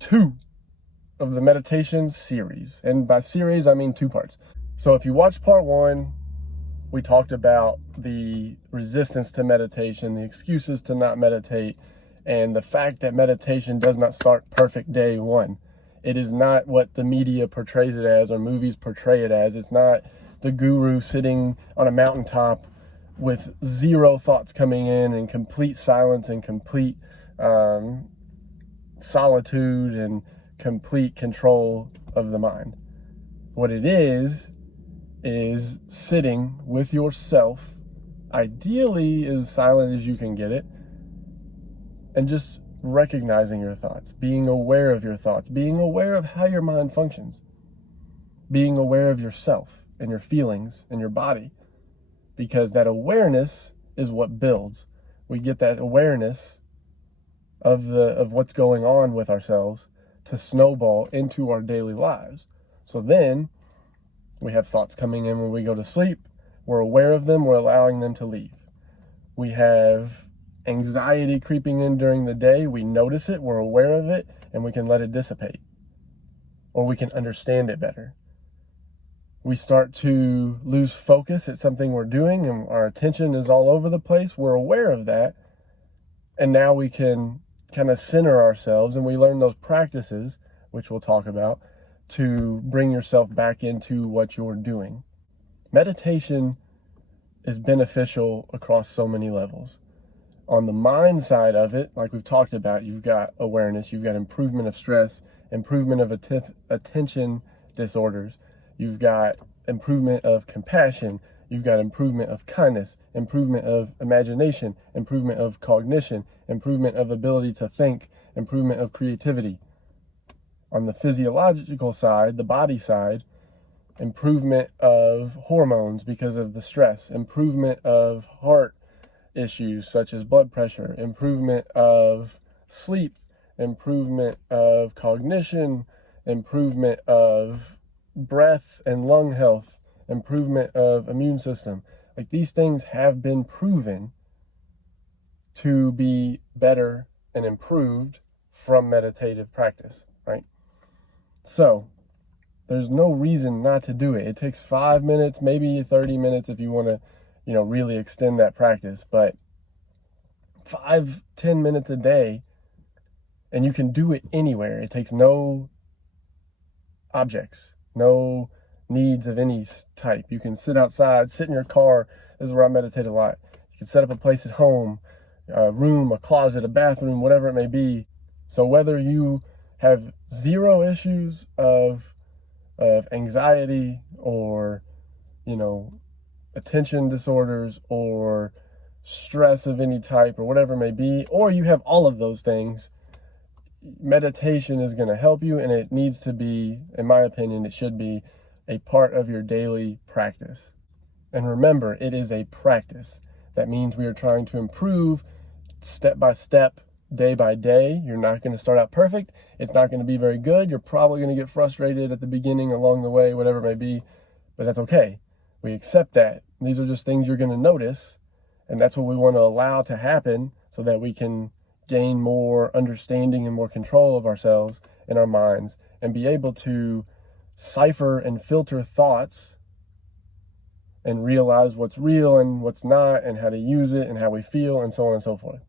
2 of the meditation series. And by series, I mean 2 parts. So if you watch part 1, we talked about the resistance to meditation, the excuses to not meditate, and the fact that meditation does not start perfect day 1. It is not what the media portrays it as or movies portray it as. It's not the guru sitting on a mountaintop with zero thoughts coming in and complete silence and complete solitude and complete control of the mind. What it is sitting with yourself, ideally as silent as you can get it, and just recognizing your thoughts, being aware of your thoughts, being aware of how your mind functions, being aware of yourself and your feelings and your body, because that awareness is what builds. We get that awareness of what's going on with ourselves to snowball into our daily lives. So then we have thoughts coming in when we go to sleep. We're aware of them. We're allowing them to leave. We have anxiety creeping in during the day. We notice it. We're aware of it, and we can let it dissipate, or we can understand it better. We start to lose focus at something we're doing, and our attention is all over the place. We're aware of that, and now we can kind of center ourselves, and we learn those practices, which we'll talk about, to bring yourself back into what you're doing. Meditation is beneficial across so many levels. On the mind side of it, like we've talked about, you've got awareness, you've got improvement of stress, improvement of attention disorders, you've got improvement of compassion, you've got improvement of kindness, improvement of imagination, improvement of cognition, improvement of ability to think, improvement of creativity. On the physiological side, the body side, improvement of hormones because of the stress, improvement of heart issues such as blood pressure, improvement of sleep, improvement of cognition, improvement of breath and lung health, improvement of immune system. Like, these things have been proven to be better and improved from meditative practice, right? So there's no reason not to do it. It takes 5 minutes, maybe 30 minutes if you want to, really extend that practice, but 5-10 minutes a day, and you can do it anywhere. It takes no objects, no needs of any type. You can sit outside, sit in your car. This is where I meditate a lot. You can set up a place at home, a room, a closet, a bathroom, whatever it may be. So whether you have zero issues of anxiety or, attention disorders or stress of any type or whatever it may be, or you have all of those things, meditation is going to help you, and it needs to be, in my opinion, it should be a part of your daily practice. And remember, it is a practice. That means we are trying to improve step by step, day by day. You're not going to start out perfect. It's not going to be very good. You're probably going to get frustrated at the beginning, along the way, whatever it may be, but that's okay. We accept that. These are just things you're going to notice, and that's what we want to allow to happen so that we can gain more understanding and more control of ourselves and our minds, and be able to cipher and filter thoughts and realize what's real and what's not, and how to use it and how we feel, and so on and so forth.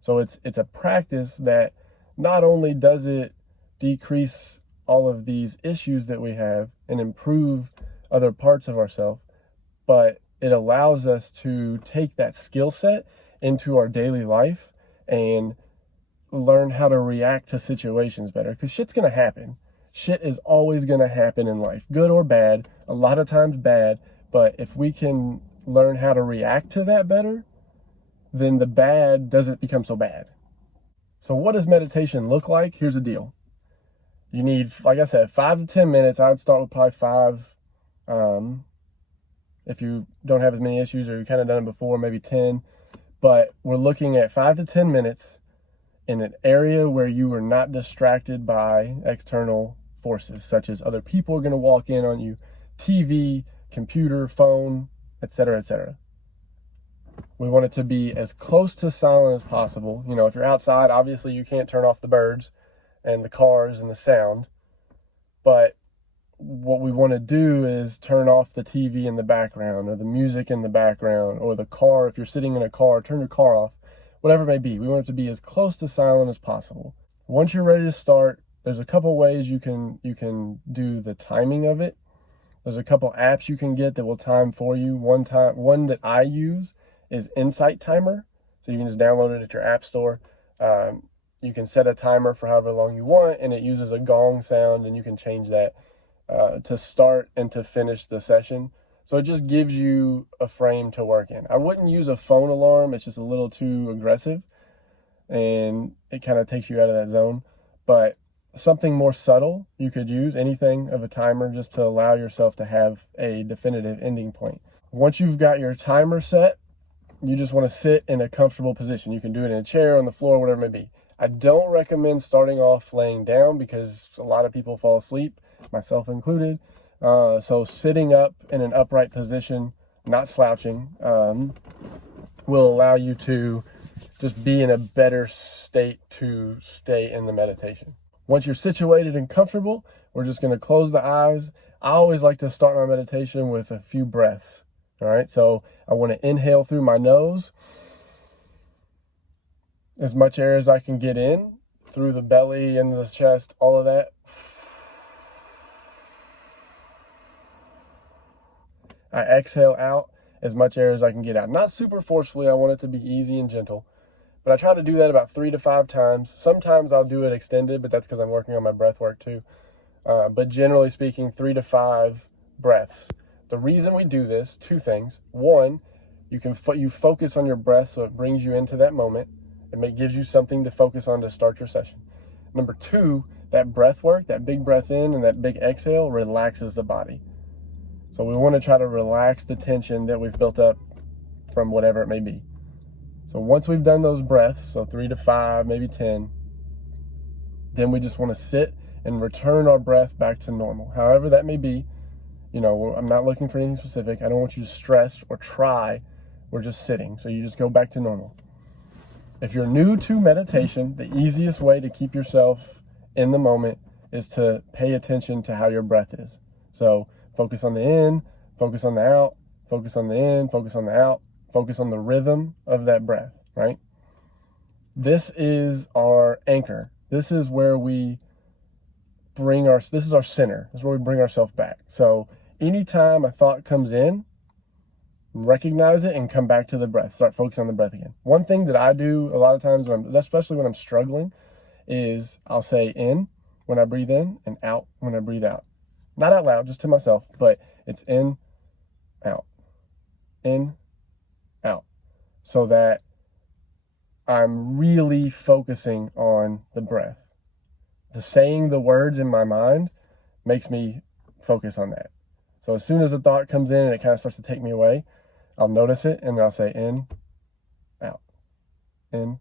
So it's a practice that not only does it decrease all of these issues that we have and improve other parts of ourselves, but it allows us to take that skill set into our daily life and learn how to react to situations better. Because shit's going to happen. Shit is always going to happen in life, good or bad, a lot of times bad. But if we can learn how to react to that better, then the bad doesn't become so bad. So what does meditation look like? Here's the deal. You need, like I said, 5 to 10 minutes. I'd start with probably 5. If you don't have as many issues, or you've kind of done it before, maybe 10. But we're looking at 5 to 10 minutes in an area where you are not distracted by external forces, such as other people are going to walk in on you, TV, computer, phone, etc., etc. We want it to be as close to silent as possible. If you're outside, obviously you can't turn off the birds. and the cars and the sound. But what we want to do is turn off the TV in the background or the music in the background or the car. If you're sitting in a car, turn your car off, whatever it may be. We want it to be as close to silent as possible. Once you're ready to start, there's a couple ways you can do the timing of it. There's a couple apps you can get that will time for you. One that I use is Insight Timer. So you can just download it at your app store. You can set a timer for however long you want, and it uses a gong sound, and you can change that to start and to finish the session. So it just gives you a frame to work in. I wouldn't use a phone alarm. It's just a little too aggressive, and it kind of takes you out of that zone. But something more subtle you could use, anything of a timer, just to allow yourself to have a definitive ending point. Once you've got your timer set, you just want to sit in a comfortable position. You can do it in a chair, on the floor, whatever it may be. I don't recommend starting off laying down because a lot of people fall asleep, myself included. So sitting up in an upright position, not slouching, will allow you to just be in a better state to stay in the meditation. Once you're situated and comfortable, we're just going to close the eyes. I always like to start my meditation with a few breaths. All right, so I want to inhale through my nose, as much air as I can get in, through the belly, into the chest, all of that. I exhale out as much air as I can get out. Not super forcefully, I want it to be easy and gentle. But I try to do that about 3 to 5 times. Sometimes I'll do it extended, but that's because I'm working on my breath work too. But generally speaking, 3 to 5 breaths. The reason we do this, two things. One, you focus on your breath, so it brings you into that moment. It gives you something to focus on to start your session. Number two, that breath work, that big breath in and that big exhale relaxes the body. So we want to try to relax the tension that we've built up from whatever it may be. So once we've done those breaths, so 3 to 5, maybe 10, then we just want to sit and return our breath back to normal. However that may be. I'm not looking for anything specific. I don't want you to stress or try. We're just sitting. So you just go back to normal. If you're new to meditation, the easiest way to keep yourself in the moment is to pay attention to how your breath is. So focus on the in, focus on the out, focus on the in, focus on the out, focus on the rhythm of that breath, right? This is our anchor. This is where we this is our center. This is where we bring ourselves back. So anytime a thought comes in, recognize it and come back to the breath. Start focusing on the breath again. One thing that I do a lot of times, especially when I'm struggling, is I'll say in when I breathe in and out when I breathe out. Not out loud, just to myself, but it's in, out, so that I'm really focusing on the breath. Saying the words in my mind makes me focus on that. So as soon as a thought comes in and it kind of starts to take me away, I'll notice it and I'll say in, out. And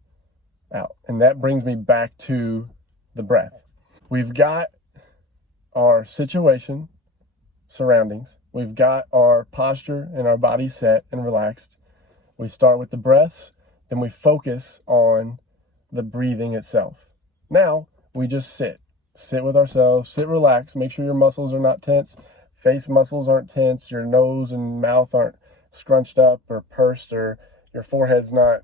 that brings me back to the breath. We've got our situation, surroundings. We've got our posture and our body set and relaxed. We start with the breaths, then we focus on the breathing itself. Now, we just sit with ourselves, sit relaxed, make sure your muscles are not tense, face muscles aren't tense, your nose and mouth aren't scrunched up or pursed, or your forehead's not,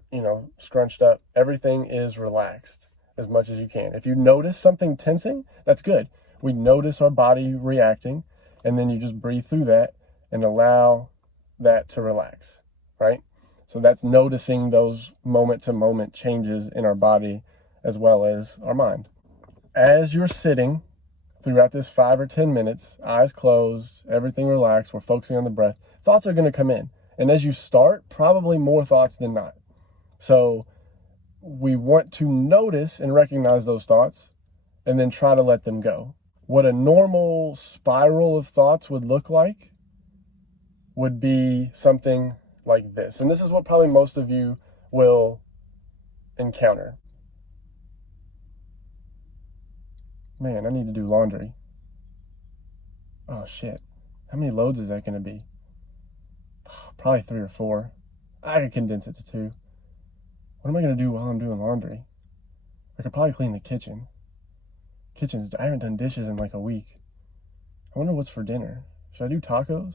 scrunched up. Everything is relaxed as much as you can. If you notice something tensing, that's good. We notice our body reacting, and then you just breathe through that and allow that to relax, right? So that's noticing those moment-to-moment changes in our body as well as our mind. As you're sitting throughout this 5 or 10 minutes, eyes closed, everything relaxed, we're focusing on the breath, thoughts are going to come in. And as you start, probably more thoughts than not. So we want to notice and recognize those thoughts and then try to let them go. What a normal spiral of thoughts would look like would be something like this. And this is what probably most of you will encounter. Man, I need to do laundry. Oh shit. How many loads is that going to be? Probably 3 or 4. I could condense it to 2. What am I going to do while I'm doing laundry? I could probably clean the kitchen. I haven't done dishes in like a week. I wonder what's for dinner. Should I do tacos?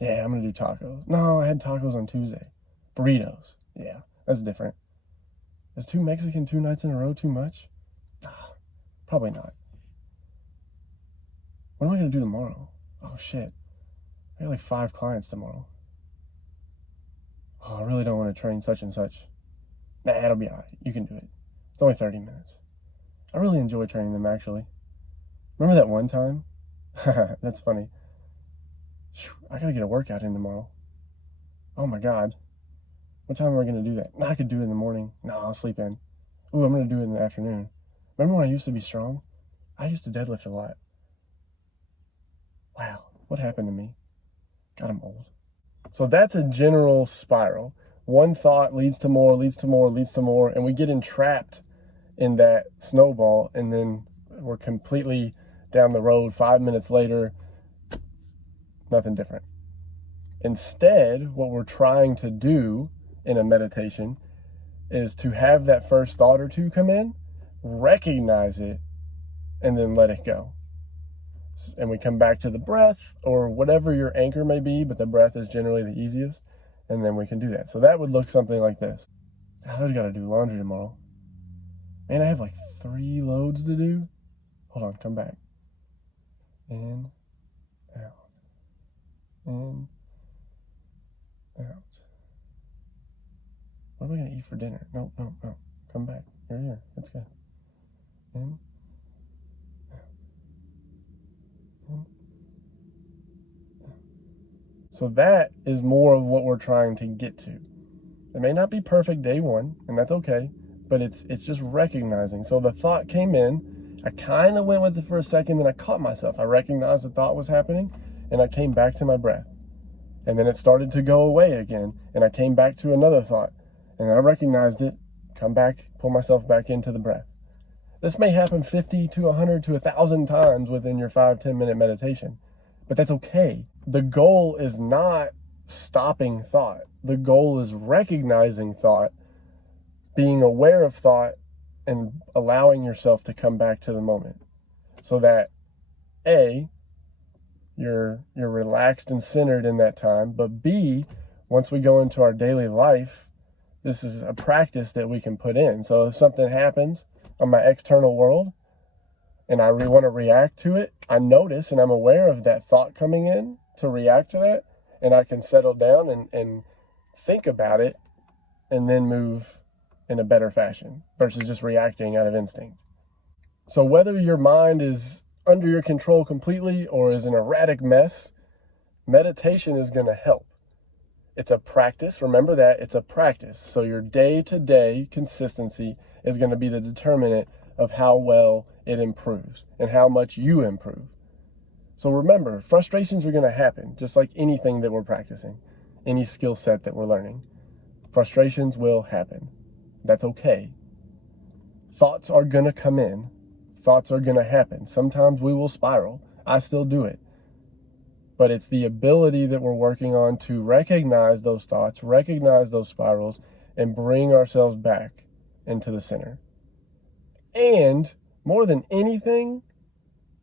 Yeah, I'm gonna do tacos. No, I had tacos on Tuesday. Burritos. Yeah, that's different. Is 2 Mexican 2 nights in a row too much? Probably not. What am I gonna do tomorrow? Oh shit. I got like 5 clients tomorrow. Oh, I really don't want to train such and such. Nah, it'll be alright. You can do it. It's only 30 minutes. I really enjoy training them, actually. Remember that one time? That's funny. I gotta get a workout in tomorrow. Oh my god. What time am I gonna do that? I could do it in the morning. No, I'll sleep in. Ooh, I'm gonna do it in the afternoon. Remember when I used to be strong? I used to deadlift a lot. Wow, what happened to me? God, I'm old. So that's a general spiral. One thought leads to more, leads to more, leads to more, and we get entrapped in that snowball, and then we're completely down the road 5 minutes later, nothing different. Instead, what we're trying to do in a meditation is to have that first thought or two come in, recognize it, and then let it go. And we come back to the breath or whatever your anchor may be, but the breath is generally the easiest, and then we can do that. So that would look something like this. I got to do laundry tomorrow. Man, I have like 3 loads to do. Hold on, come back. In, out, in, out. What am I going to eat for dinner? No. Come back. You're here. Let's go. In, out, in, out. So that is more of what we're trying to get to. It may not be perfect day one, and that's okay, but it's just recognizing. So the thought came in, I kind of went with it for a second, then I caught myself. I recognized the thought was happening, and I came back to my breath. And then it started to go away again, and I came back to another thought. And I recognized it, come back, pull myself back into the breath. This may happen 50 to 100 to 1,000 times within your 5-10 minute meditation, but that's okay. The goal is not stopping thought. The goal is recognizing thought, being aware of thought, and allowing yourself to come back to the moment so that A, you're relaxed and centered in that time, but B, once we go into our daily life, this is a practice that we can put in. So if something happens on my external world and I want to react to it, I notice and I'm aware of that thought coming in to react to that, and I can settle down and think about it and then move in a better fashion versus just reacting out of instinct. So whether your mind is under your control completely or is an erratic mess, meditation is going to help. It's a practice. Remember that it's a practice. So your day-to-day consistency is going to be the determinant of how well it improves and how much you improve. So remember, frustrations are going to happen, just like anything that we're practicing, any skill set that we're learning. Frustrations will happen. That's okay. Thoughts are going to come in. Thoughts are going to happen. Sometimes we will spiral. I still do it. But it's the ability that we're working on to recognize those thoughts, recognize those spirals, and bring ourselves back into the center. And more than anything,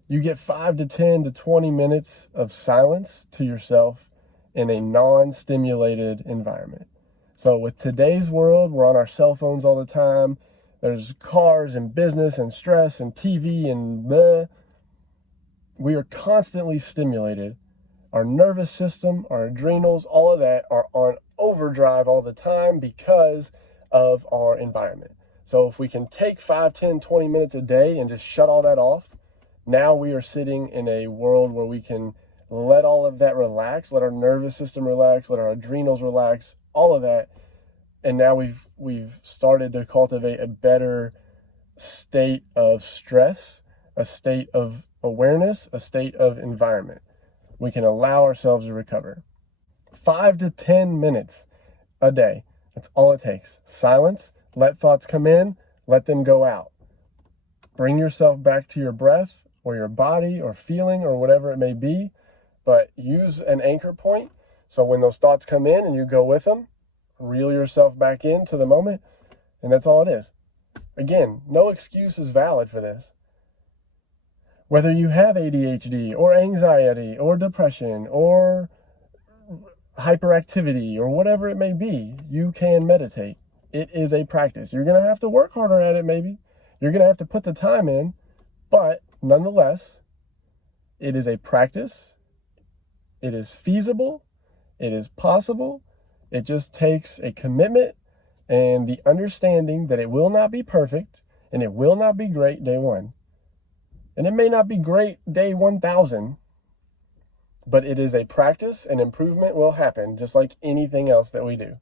you get 5 to 10 to 20 minutes of silence to yourself in a non-stimulated environment. So with today's world, we're on our cell phones all the time. There's cars and business and stress and TV and blah. We are constantly stimulated. Our nervous system, our adrenals, all of that are on overdrive all the time because of our environment. So if we can take 5, 10, 20 minutes a day and just shut all that off, now we are sitting in a world where we can let all of that relax, let our nervous system relax, let our adrenals relax, all of that. And now we've started to cultivate a better state of stress, a state of awareness, a state of environment. We can allow ourselves to recover. 5 to 10 minutes a day. That's all it takes. Silence, let thoughts come in, let them go out. Bring yourself back to your breath or your body or feeling or whatever it may be, but use an anchor point. So when those thoughts come in and you go with them, reel yourself back into the moment, and that's all it is. Again, no excuse is valid for this. Whether you have ADHD or anxiety or depression or hyperactivity or whatever it may be, you can meditate. It is a practice. You're going to have to work harder at it, maybe. You're going to have to put the time in, but nonetheless, it is a practice. It is feasible. It is possible. It just takes a commitment and the understanding that it will not be perfect and it will not be great day one. And it may not be great day 1000, but it is a practice and improvement will happen just like anything else that we do.